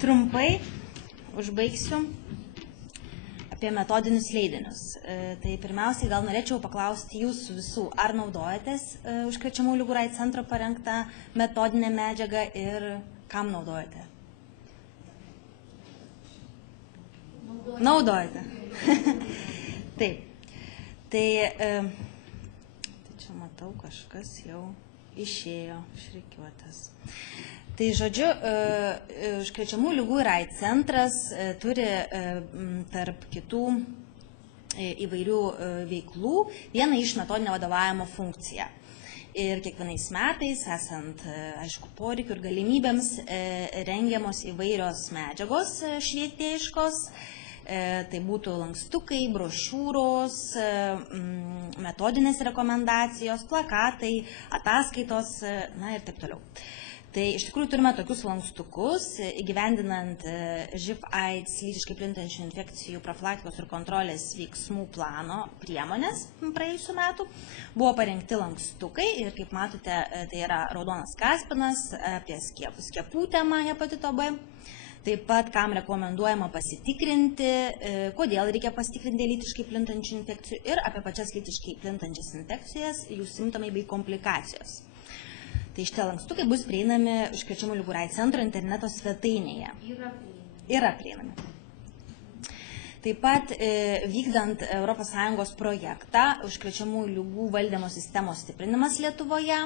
trumpai užbaigsiu apie metodinius leidinius. Tai pirmiausiai gal norėčiau paklausti jūsų visų, ar naudojatės Užkrečiamų ligų ir AIDS centro parengtą metodinę medžiagą ir kam naudojate? Naudojate. Taip. Tai čia matau, kažkas jau išėjo iš rikiuotės. Tai žodžiu, Užkrečiamų ligų ir AIDS centras turi tarp kitų įvairių veiklų vieną iš metodinio vadovavimo funkciją. Ir kiekvienais metais, esant, aišku, poreikių ir galimybėms, rengiamos įvairios medžiagos švietėjiškos. Tai būtų lankstukai, brošiūros, metodinės rekomendacijos, plakatai, ataskaitos, na ir taip toliau. Tai iš tikrųjų turime tokius lankstukus, įgyvendinant živ AIDS lytiškai plintančių infekcijų profilaktikos ir kontrolės veiksmų plano priemonės praėjusių metų. Buvo parengti lankstukai ir, kaip matote, tai yra raudonas kaspinas apie skiepų temą hepatito B. Taip pat, kam rekomenduojama pasitikrinti, kodėl reikia pasitikrinti lytiškai plintančių infekcijų ir apie pačias lytiškai plintančias infekcijas, jų simptomai bei komplikacijos. Tai šitie lankstukai bus prieinami Užkrečiamų ligų ir AIDS centro interneto svetainėje. Yra prieinami. Taip pat, vykdant ES projektą Užkrečiamų ligų valdymo sistemos stiprinimas Lietuvoje,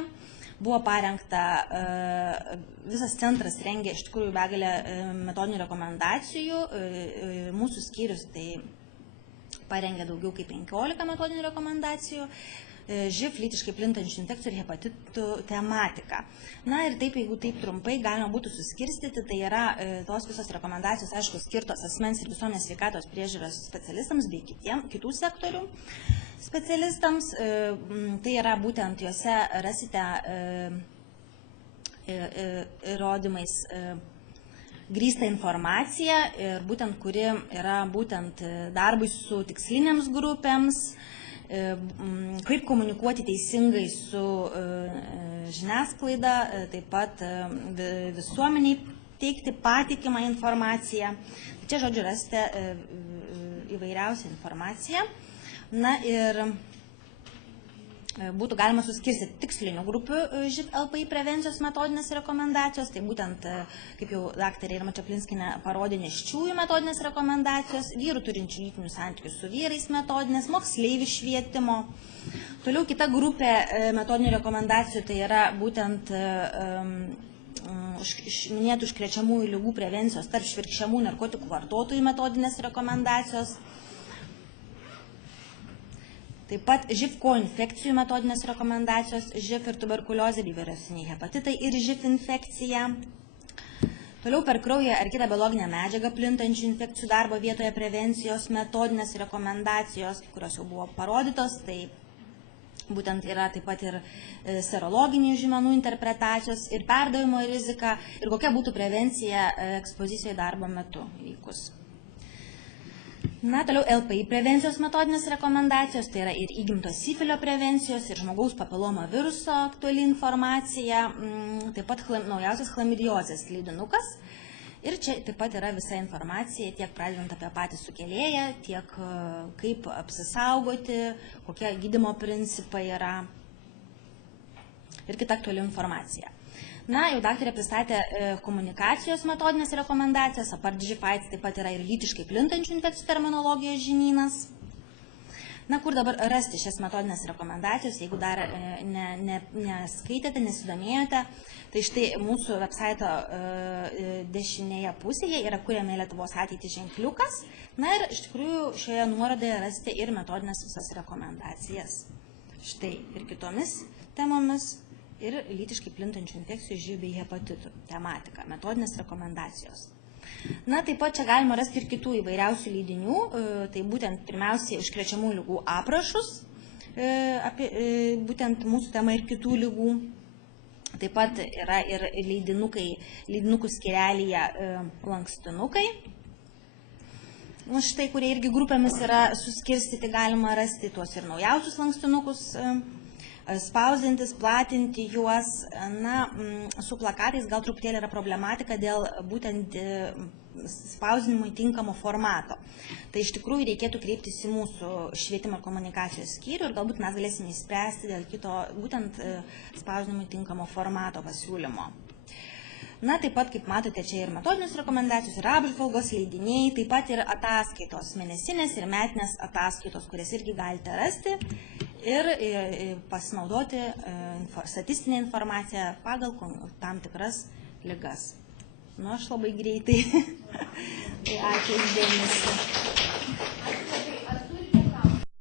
buvo parengta, visas centras rengė iš tikrųjų begalę metodinių rekomendacijų, mūsų skyrius tai parengė daugiau kaip 15 metodinių rekomendacijų, živ, lytiškai plintančių infekcijų ir hepatitų tematika. Na ir taip, jeigu taip trumpai galima būtų suskirstyti, tai yra tos visos rekomendacijos, aišku, skirtos asmens ir visuomenės sveikatos priežiūros specialistams bei kitų sektorių specialistams. Tai yra būtent juose rasite įrodymais grįstą informaciją ir būtent kuri yra būtent darbui su tikslinėms grupėms, kaip komunikuoti teisingai su žiniasklaida, taip pat visuomeniai teikti patikimą informaciją. Čia, žodžiu, rasite įvairiausią informaciją. Na ir būtų galima suskirstyti tikslinių grupių živ LPI prevencijos metodinės rekomendacijos, tai būtent, kaip jau daktarė Irma Čaplinskienė parodė, nėščiųjų metodinės rekomendacijos, vyrų turinčių lytinių santykių su vyrais metodinės, moksleivių švietimo. Toliau kita grupė metodinių rekomendacijų, tai yra būtent minėtų užkrečiamųjų ligų prevencijos tarp švirkščiamų narkotikų vartotojų metodinės rekomendacijos. Taip pat živ koinfekcijų metodinės rekomendacijos, živ ir tuberkuliozė bei virusiniai hepatitai ir živ infekcija. Toliau per kraują ar kitą biologinę medžiagą plintančių infekcijų darbo vietoje prevencijos metodinės rekomendacijos, kurios jau buvo parodytos, tai būtent yra taip pat ir serologinių žymenų interpretacijos ir perdavimo rizika ir kokia būtų prevencija ekspozicijoje darbo metu įvykus. Na, toliau LPI prevencijos metodinės rekomendacijos, tai yra ir įgimto sifilio prevencijos, ir žmogaus papiloma viruso aktuali informacija, taip pat naujausias chlamidiozės leidinukas. Ir čia taip pat yra visa informacija, tiek pradedant apie patį sukėlėją, tiek kaip apsisaugoti, kokie gydymo principai yra ir kita aktuali informacija. Na, jau daktarė pristatė komunikacijos metodinės rekomendacijas, apart živ AIDS taip pat yra ir lytiškai plintančių infekcijų terminologijos žinynas. Na, kur dabar rasti šias metodinės rekomendacijos, jeigu dar neskaitėte, nesidomėjote, tai štai mūsų websaito dešinėje pusėje yra kuriame Lietuvos ateitį ženkliukas. Na ir iš tikrųjų šioje nuorodoje rasite ir metodinės visas rekomendacijas. Štai ir kitomis temomis. Ir lytiškai plintančių infekcijų živ bei hepatitų tematika, metodinės rekomendacijos. Na, taip pat čia galima rasti ir kitų įvairiausių leidinių, tai būtent pirmiausiai užkrečiamų ligų aprašus, apie būtent mūsų tema ir kitų ligų. Taip pat yra ir leidinukų skyrelyje lankstinukai. Štai, kurie irgi grupėmis yra suskirstyti, galima rasti tuos ir naujausius lankstinukus Spausdintis, platinti juos, na, su plakatais gal truputėlį yra problematika dėl būtent spausdinimui tinkamo formato. Tai iš tikrųjų reikėtų kreiptis į mūsų švietimo ir komunikacijos skyrių ir galbūt mes galėsime įspręsti dėl kito būtent spausdinimui tinkamo formato pasiūlymo. Na, taip pat, kaip matote, čia ir metodinės rekomendacijos, ir apžvalgos, leidiniai, taip pat ir ataskaitos, mėnesinės ir metinės ataskaitos, kurias irgi galite rasti ir pasinaudoti statistinę informaciją pagal tam tikras ligas. Nu, aš labai greitai. Tai ačiū už dėmesį.